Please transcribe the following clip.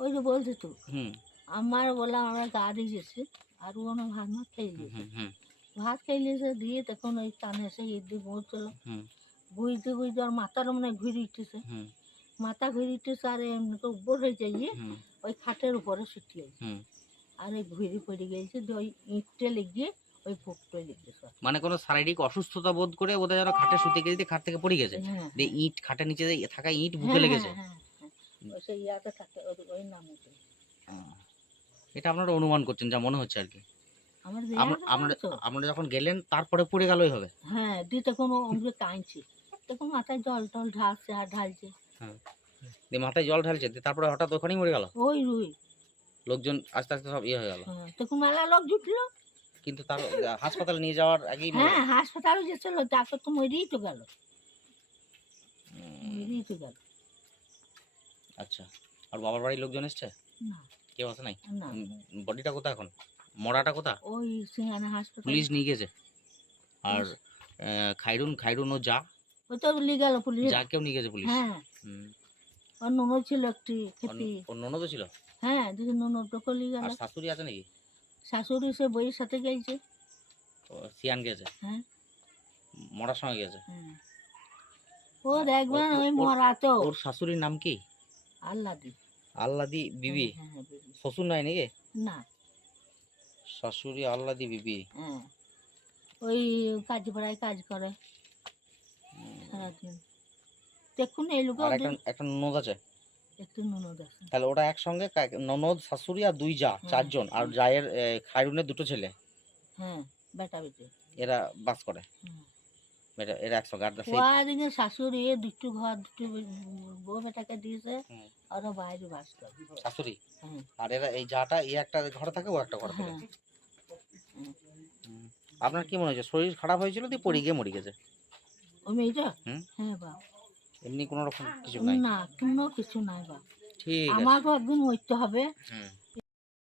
ওই যে বলছি তো হুম আমার বলে আমরা গা দিয়ে গেছি আর ও না ভাত মাছ খেয়ে হুম গেছে। হুম হুম ভাত খেয়ে গেছে দিয়ে তখন ওই কানে এসে ইদি পৌঁছল হুম বুঝতে বুঝতে আর মাথাটা মানে ঘুরে উঠতেছে হুম মাথা ঘুরে উঠতেছে আর এমনি উপর হয়ে যাইয়ে হুম ওই খাটের উপরে ছুটলে হুম। আর ওই ঘুরে পড়ে গেছে যে ওই ইঁটটা লেগে ওই বুকটা লেগেছে। মানে কোনো শারীরিক অসুস্থতা বোধ করে বোধহয় যেন খাটে শুতে গেছে খাট থেকে পড়ে গেছে, হ্যাঁ দিয়ে হ্যাঁ ইট খাটের নিচে যে থাকা ইট বুকে হ্যাঁ লেগেছে। হ্যাঁ হ্যাঁ হ্যাঁ ওই সেই ইয়াতে থাকে ওই নাম হচ্ছে আহ, এটা আপনারা অনুমান করছেন যা মনে হচ্ছে আর কি। আমার দেয়া আপনারা তো আপনারা যখন গেলেন তারপরে পড়ে গেল হবে। হ্যাঁ দিয়ে তখন আমাকে কাঁদছি তখন মাথায় জল টল ঢালছে আর ঢালছে হ্যাঁ, দিয়ে মাথায় জল ঢালছে, দিয়ে তারপরে হঠাৎ ওখানেই মরে গেল। ওই রুই লোকজন আস্তে আস্তে সব ইয়ে হয়ে গেল, হ্যাঁ তখন মেলা লোক জুটলো কিন্তু তার হাসপাতালে নিয়ে যাওয়ার আগেই মরে হ্যাঁ গেল। হাসপাতালে গেছিল ডাক্তার তো মরেই তো গেল উম, মরেই তো গেল আচ্ছা, আর বাবার বাড়ির লোকজন এসছে? না কেউ আসে নাই? না বডিটা কোথায় এখন, মরাটা কোথায়? ওই সিঙ্গানা হাসপাতাল পুলিশ নিয়ে গেছে? আর খাইরুন ও যা ওই তো নিয়ে গেল পুলিশ যাকেও নিয়ে গেছে পুলিশ? হ্যাঁ হুম। ওর ননদ ছিল একটি খেতে ওর ননদও ছিল? হ্যাঁ দিদি ননদটাকে নিয়ে গেল আর শাশুড়ি আছে নাকি? শাশুড়ি সে বইয়ের সাথে গেছে ও সিয়ান গেছে? হ্যাঁ মরার সময় গেছে? হ্যাঁ ও দেখবেন ওর- ওই ওর- মরা তো ওর শাশুড়ির নাম কি? আল্লাহ দি আল্লাদি বিবি? হ্যাঁ হ্যাঁ বিবি। শ্বশুর নাই নাকি? না শাশুড়ি আল্লাদি বিবি। হ্যাঁ ওই কাজ পাড়ায় কাজ করে সারাদিন দেখুন এই লোক আর একটা ননদ আছে? একটু ননদ আছে তাহলে ওটা একসঙ্গে ননদ শাশুড়ি আর দুই যা, হ্যাঁ, চারজন। আর জায়ের খাইরুনের দুটো ছেলে, হ্যাঁ বেটা বেটে এরা বাস করে। হুম। এরা একসঙ্গে। আর ওয়াদিকে শাশুড়ি দুটো ঘর দুটো বউ বেটাকে দিয়েছে হুম, ওরা বাইরে বাস করে শাশুড়ি। হ্যাঁ আর এরা এই যাটা একটা ঘরে থাকে, ও একটা ঘরে থাকে। হ্যাঁ হুম। আপনার কি মনে হচ্ছে শরীর খারাপ হয়েছিল দিয়ে পড়ে গিয়ে মরে গেছে? ওই মেয়েটা হুম। হ্যাঁ বাপ এমনি কোনো রকম কিছু নাই? না কোনো কিছু নাই বাপ ঠিক আছে। আমাকেও একদিন মরতে হবে হুম।